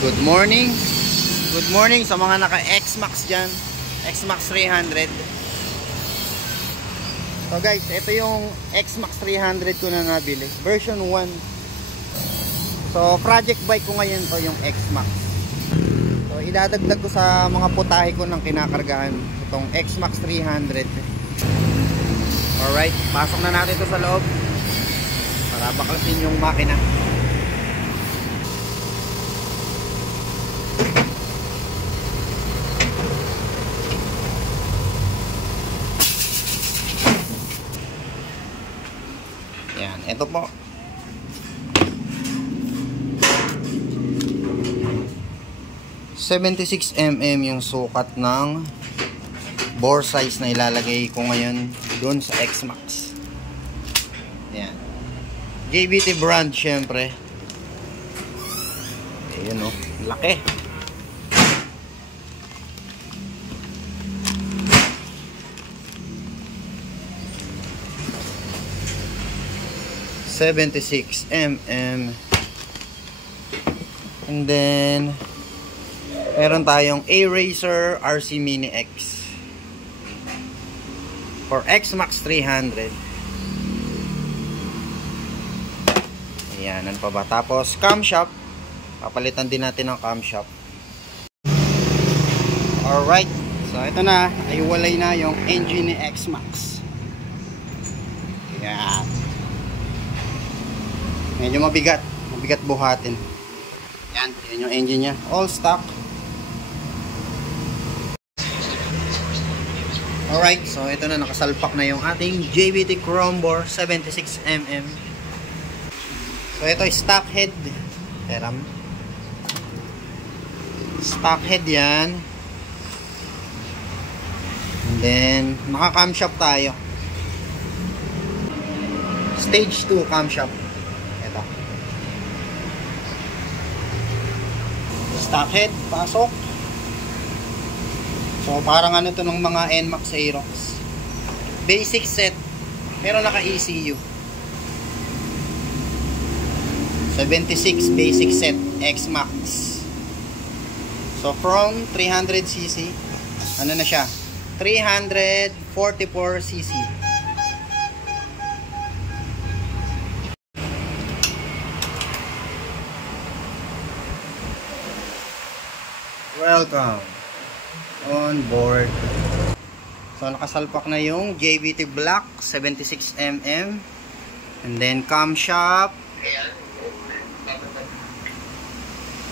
Good morning. Good morning sa mga naka X-Max dyan. X-Max 300. So guys, ito yung X-Max 300 ko na nabili. Version 1. So project bike ko ngayon to yung X-Max. So idadagdag ko sa mga putahe ko ng kinakargahan itong X-Max 300. Alright, pasok na natin ito sa loob para baklasin yung makina. Yan, ito po. .76 mm yung sukat ng bore size na ilalagay ko ngayon doon sa X-Max. Yan. JBT brand syempre. Ayan o, laki. .76 mm. And then meron tayong A-Racer RC Mini X for X-Max 300. Ayan, ano pa ba? Tapos camshaft, papalitan din natin ng camshaft. Alright, so ito na, ay walay na yung engine ni X-Max. Ayan, medyo mabigat buhatin. Yan, yan yung engine nya, all stock. Alright, so ito na, nakasalpak na yung ating JBT Chrome bore 76 mm. So ito ay stock head. Teram. Stock head yan. And then naka camshaft tayo. Stage 2 camshaft. Ito. Stock head, pasok. So parang ano to ng mga NMAX Aerox. Basic set, pero naka ECU. 76 basic set X-Max. So from 300cc, ano na siya? 344cc. Welcome on board. So nakasalpak na yung JBT Black 76 mm. And then camshaft.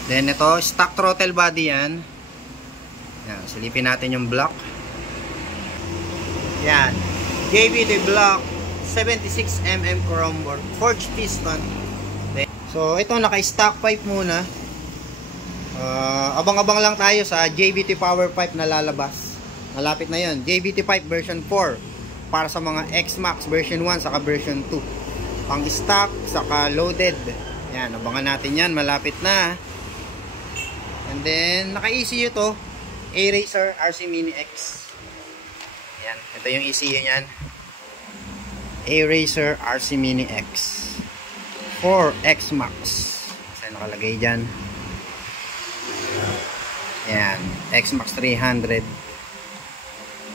Then ito stock throttle body yan. Yan, silipin natin yung block. Yan, JBT Black 76 mm chrome bore, forged piston. Then, so ito naka-stock pipe muna. Abang-abang lang tayo sa JBT power pipe na lalabas. Malapit na yon. JBT pipe version 4 para sa mga X-Max version 1 saka version 2. Pang stock saka loaded. Yan, abangan natin yan, malapit na. And then naka-ECU to, A-Racer RC Mini X. Yan, ito yung ECU niyan. A-Racer RC Mini X for X-Max. Kasi nakalagay dyan. Yan, X-Max 300.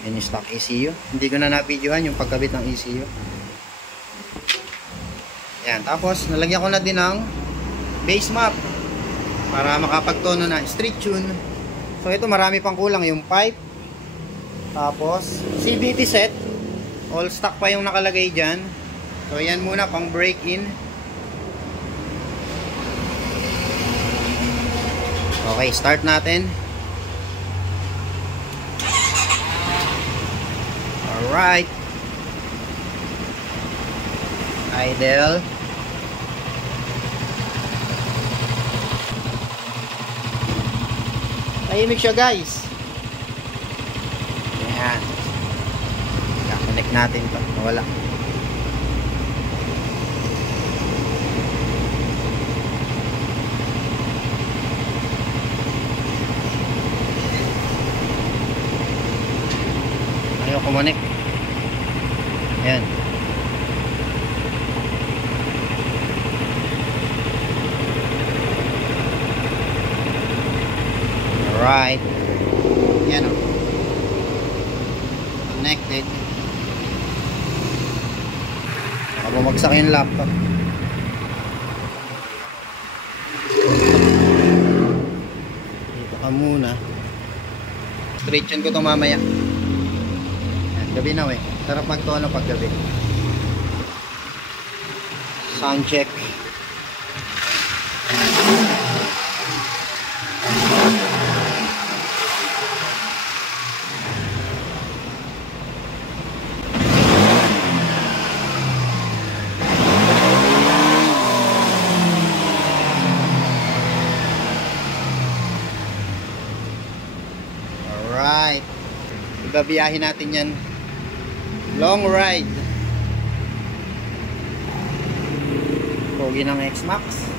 Yan yung stock ECU. Hindi ko na na-videohan yung pagkabit ng ECU. Yan, tapos nalagyan ko na din ng base map para makapagtono na, street tune. So ito marami pang kulang, yung pipe. Tapos CVT set, all stock pa yung nakalagay dyan. So yan muna pang break in. Okay, start natin. Alright. Idle. Tahimik siya guys. Ayan. Connect natin ito. Wala. Ayaw kumonek. Ayan. Alright. Yan o. Connected. Baka bumagsak yung laptop. Dito ka muna. Straight yun ko ito mamaya. Yan, gabi na eh. Sarap magtono pag gabi. Sound check. Alright. Ibabiyahin natin yan. Long ride. Pogi ng X-Max.